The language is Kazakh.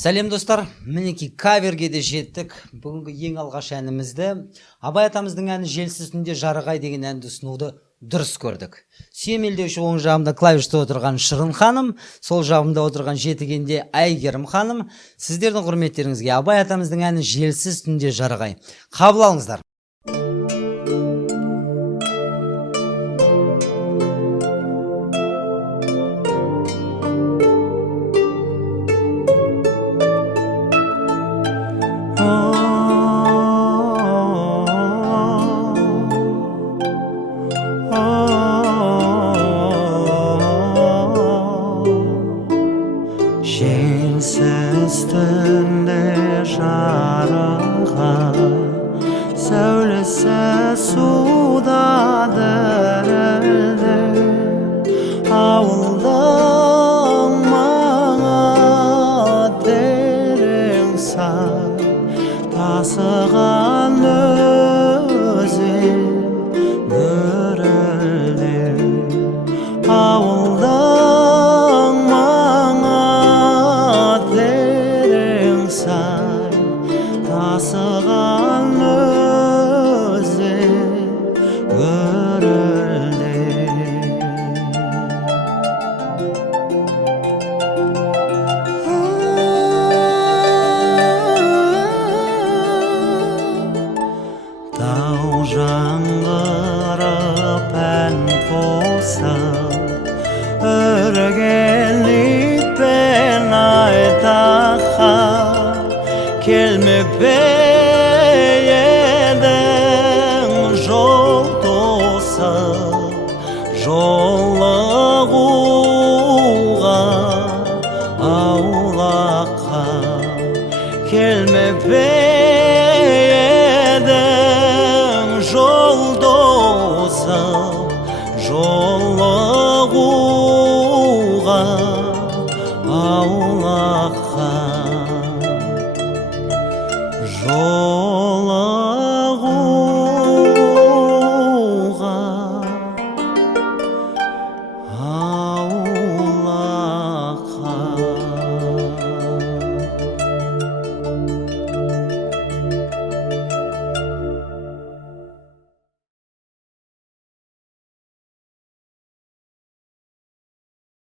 Сәлем достар, мінеки каверге де жеттік. Бүгінгі ең алғаш әнімізді Абай атамыздың әні желсіз түнде жарығай деген әнді ұсынуды дұрыс көрдік. Сүйемелдеуші оң жағымда клавишта отырған Шырын ханым, сол жағымда отырған жетігенде Әйгерім ханым. Сіздердің құрметтеріңізге Абай атамыздың әні желсіз түнде жарығай. Қабыл алыңыздар. Желсіз түнде жарығай, сәулесі суда дірілді. Ауылдың маңы терең сай, тасыған өзен гүрілді. Ауылдың маңы терең сай, тасыған өзен гүрілді. Тау жаңғырып ән қосып, үрген итпен айтаққа келмеп едің жол тосып, жолығуға аулаққа келмеп едің жол тосып, жолығуға